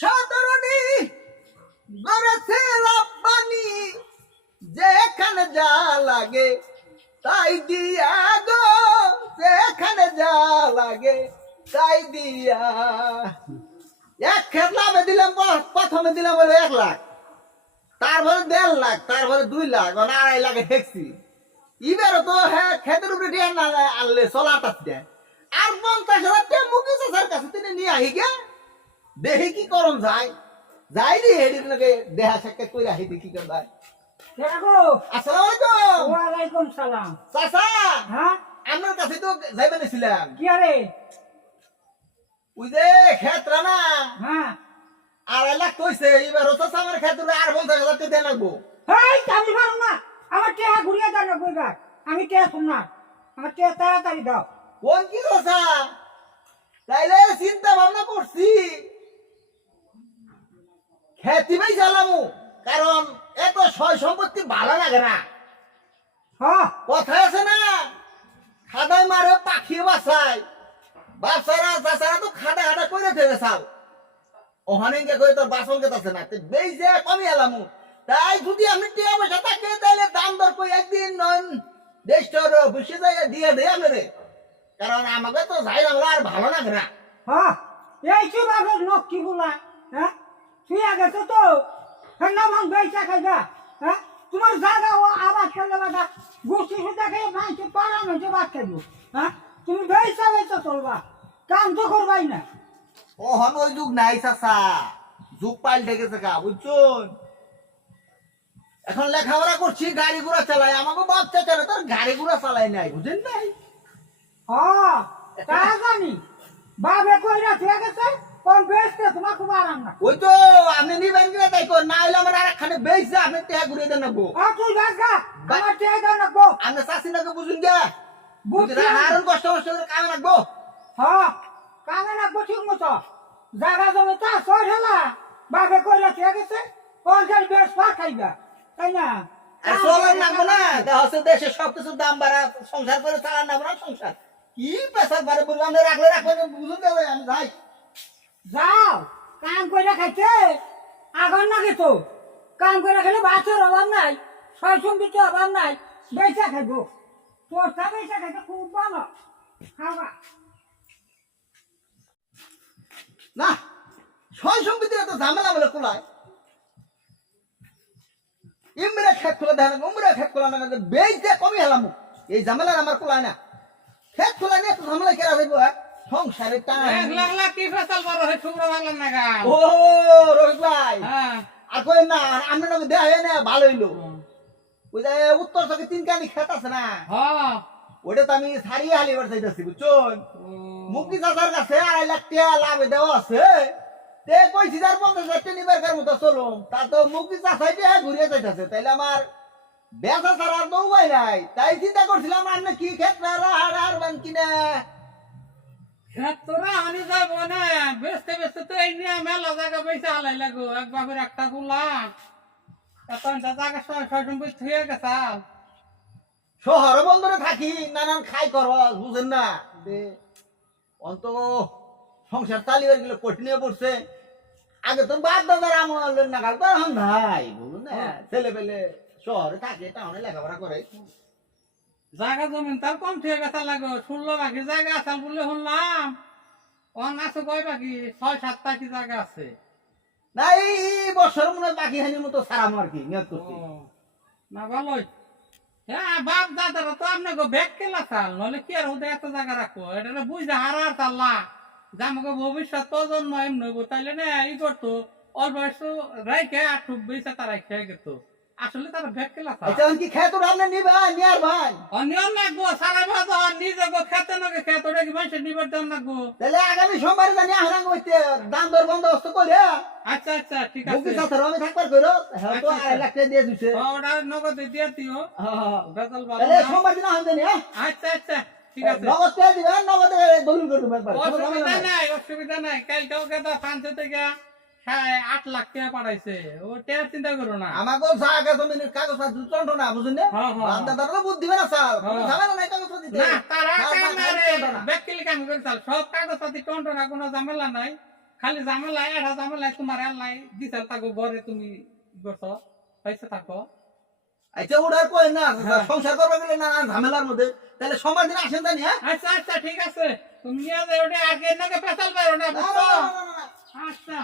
সাধারণী গড়েছে লাভবানি, যেখানে যা লাগে তাই দিয়া গো, যেখানে যা লাগে তাই দিয়া। এক খেত লাভে দিলাম, প্রথমে দিলাম হলো 1 লাখ, তারপরে 1.5 লাখ, তারপরে 2 লাখ, 2.5 লাখে ঠেকছি। এবারও তো হ্যাঁ খেতের উপরে দিয়ে না আনলে চলা তাতে আর 50,000 টাকা মুখে চাষার কাছে তিনি নিয়ে আহি গে দেখি কি করম যায় যাই রে হেডির লগে দেহা সাক্ষাৎ করে আহিতে কি কর ভাই। দেখো আসসালামু আলাইকুম। ওয়ালাইকুম সালাম। চাচা হ্যাঁ আপনার কাছে তো যাইবে নিছিলাম, কি আরে? ওই যে ক্ষেত রানা হ্যাঁ 2.5 লাখ কইছে, এবার চাচা আমার ক্ষেত আর 50,000 টাকা দেয়া লাগবো। হেই আমি পারো না, আমার টেয়া ঘুরিয়ে দাও না কইবা, আমি টেয়া শুন না, আমার টেয়া তাড়াতাড়ি দাও। কোন কি চাচা তাইলে চিন্তা ভাবনা করছি খেতি ভাই চালামু, কারণ এত সয় সম্পত্তি ভালো লাগে না। হ্যাঁ কথা আছে না, খাদায় মারে পাখি বাসায়, বাচ্চারা চাচারা তো খাদা খাদা করে থেকে চাও ওখানে গিয়ে কই তোর বাসন কে আছে না বেই যে কমি এলামু। তাই যদি আমি টিয়া পয়সা থাকে তাহলে দাম দর কই একদিন নন দেশটার বসে যায় দিয়ে দেয় আমি, কারণ আমাকে তো যাই আমরা আর ভালো লাগে না। হ্যাঁ এই কি ভাবে নক্কি গুলা, হ্যাঁ তুই আগে তো হ্যাঁ না ভাঙ বেচা খাইবা, হ্যাঁ তোমার জায়গা ও আবার চলে বাবা গুছি সুতা খেয়ে ভাঙছে পাড়া মেঝে ভাত খাইবো, হ্যাঁ তুমি বেচা বেচা চলবা, কাম তো করবাই না। ওহন ওই যুগ নাই চাচা, যুগ পাল্টে গেছে গা বুঝছুন। এখন লেখাপড়া করছি, গাড়ি ঘোড়া চালাই, আমাকে বাচ্চা চালায় তোর গাড়ি ঘোড়া চালাই নাই, বুঝেন নাই। হ্যাঁ তা জানি বাবে কইরা ঠিক আছে, কোন বেচতে তোমার খুব আরাম না। ওই তো আপনি নিবেন কিনা তাই কর, না হইলে আমার আর একখানে বেচছে আপনি টেহা ঘুরিয়ে দেন নাকবো। তুই বাসা আমার টেয়া দাও না গো। আপনি চাষি নাকি বুঝুন গে, বুঝছি হারুন কষ্ট কষ্ট করে কামে রাখবো। হ্যাঁ কামে না ঠিক মতো জায়গা জমি তা সর হেলা বাবে কইরা ঠিক আছে, কোন গাড়ি বেশ পা খাইবা তাই না। আর চলার লাগবো না, দেখা হচ্ছে দেশের সবকিছুর দাম বাড়া, সংসার করে চালার লাগবো না সংসার। কি পেশার বাড়ে বলবো আপনি রাখলে রাখবেন, বুঝুন গে আমি যাই। যাও কাম কইরা খাইতে আগুন লাগে তো, কাম কইরা খেলে বাসের অভাব নাই, ছয় সম্পত্তির অভাব নাই, বেচা খাইবো তোর তা বেচা খাইতে খুব ভালো খাওয়া। না সয় সম্পত্তির এত ঝামেলা বলে কোলায়, ইমরা খেত খোলা দেয় না, উমরা খেত খোলা না, বেশ দিয়ে কমই হেলাম, এই ঝামেলার আমার কোলায় না। খেত খোলা নিয়ে এত ঝামেলা কেরা যাইব, সংসারের টান। কি ফসল বড় হয় শুকনো বাংলার নাগা। ও রোহিত ভাই হ্যাঁ আর কই না, আমরা নাকি দেয়া হয় না ভালো হইলো। ওই যে উত্তর থেকে 3 কানি খেত আছে না, হ্যাঁ ওটা তো আমি সারিয়ে হালিবার চাইতেছি বুঝছুন। মুক্তি চাচার কাছে 2.5 লাখ টাকা লাভে দেওয়া আছে, তে কইছি 50,000 টাকা নিবার কার মতো চলুম, তা তো মুক্তি চাচাই টাকা ঘুরিয়ে যাইতেছে, তাইলে আমার বেচা ছাড়া আর তো উপায় নাই। তাই চিন্তা করছিলাম আপনি কি ক্ষেত্রে আর বান কিনা। তোরা আমি যাবো না বেচতে বেচতে তো এই নিয়ে মেলা জায়গা বেচে আলাই লাগো, এক বাপের একটা গুলাম এত জায়গা ছয় সম্পত্তি হয়ে গেছে। শহর বন্দরে থাকি নানান খাই কর বুঝেন না, অন্ত সংসার চালিয়ে গেলে কঠিন হয়ে পড়ছে। আগে তো বাপ দাদার আমল নাগাল তো এখন নাই, বুঝুন না ছেলে পেলে শহরে থাকে, টাউনে লেখাপড়া করে। জায়গা জমিন তার কম থেকে গেছে লাগো, 16 বাকি জায়গা আছে বলে শুনলাম, অন আছে কয় বাকি 6-7 বাকি জায়গা আছে। না এই বছর মনে হয় বাকি হানির মতো সারাম আর কি নিয়ত করছি। না ভালোই, হ্যাঁ বাপ দাদারা তো আপনাকে ব্যাগ কেলা চাল, নলে কি আর ওদের এত জায়গা রাখো, এটা বুঝে হারার চাল্লা যে আমাকে ভবিষ্যৎ প্রজন্ম এমন হইব, তাইলে না ই করতো অল্প একটু রাইখে আর খুব বেশি তারা খেয়ে গেত, আসলে তারা ব্যাগ কেলা চাল। আচ্ছা কি খেত রান্না নিবা নিয়ার ভাই, অনিয়ম নাগবো সারা বাজা নিজে গো খেতে নাগে খেতে কি মানুষের নিবার দেন নাগবো। তাহলে আগামী সোমবার জানি আহরাং হইতে দাম দর বন্দোবস্ত করে আচ্ছা আচ্ছা ঠিক মুক্তি আছে, চাচার আমি থাকবার করো, হ্যাঁ তো 2.5 লাখ টাকা দিয়ে দিছে। ওটা নগদে দিয়ে দিও, বেতল ভালো তাহলে না। সোমবার দিন আহন জানি, হ্যাঁ আচ্ছা আচ্ছা ঠিক আছে, নগদ টাকা দিবেন, নগদে দলিল করে দেবেন একবার, কোনো ঝামেলা অসুবিধা নাই। নাই অসুবিধা নাই। কালকেও গেদা ফান্সে থেকে 8 লাখ টাকা পাঠাইছে, ও টাকা চিন্তা করো না। আমাকে জায়গা জমিনের কাগজ আছে চন্ড না বুঝুন না, হ্যাঁ, হ্যাঁ, বান্দা দাদা বুদ্ধি বেনা স্যার, কোনো হ্যাঁ। ঝামেলা নাই কাগজ দিতে। না তারা আর কাম বান্দা না রে, চন্ড না। ব্যক্তিলি কাম করে চাল, সব কাগজ পাতি টন্ট না, কোনো ঝামেলা নাই, খালি ঝামেলা এটা ঝামেলা তোমার আল্লাহ দিছাল থাকো ঘরে তুমি করছো পয়সা থাকো আচ্ছা ওটার কই না সংসার করবে গেলে না ঝামেলার মধ্যে তাহলে সময় দিন আসেন তাই হ্যাঁ আচ্ছা আচ্ছা ঠিক আছে তুমি নিয়ে যাও ওটা আগে নাকি পেছাল বেরো না না, না, বুঝছো না, না, না, না। আচ্ছা